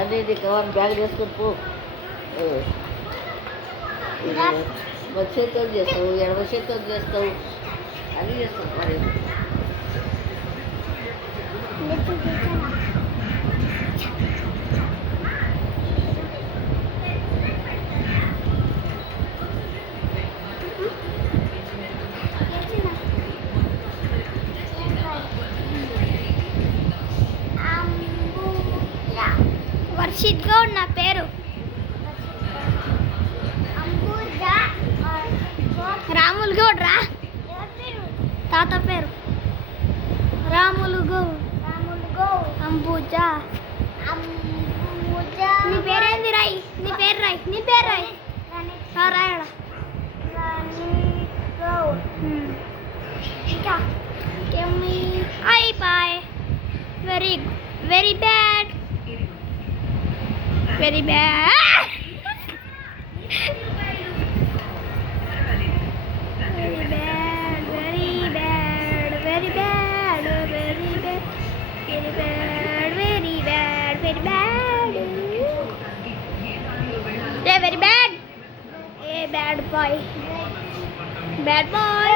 అదే ఇది cover bag చేసుకొని పో. మరి చేతితో చేస్తావు, ఎడమ చేతితో చేస్తావు, అది చేస్తావు. మరి వర్షిత్ గౌడ్ నా పేరు. రాములు గౌడ్ రా తాత పేరు. రాములు గౌడ్. అంబుజా. నీ పేరేంది? రాయి నీ పేరు, రాయి నీ పేరు, రాయి రాయడా. ఇంకా అయిపోయి. Very very bad, very bad, very bad, very bad, very bad, very bad, very bad, very bad, very bad. Yeah, very bad. Hey, bad boy, bad boy.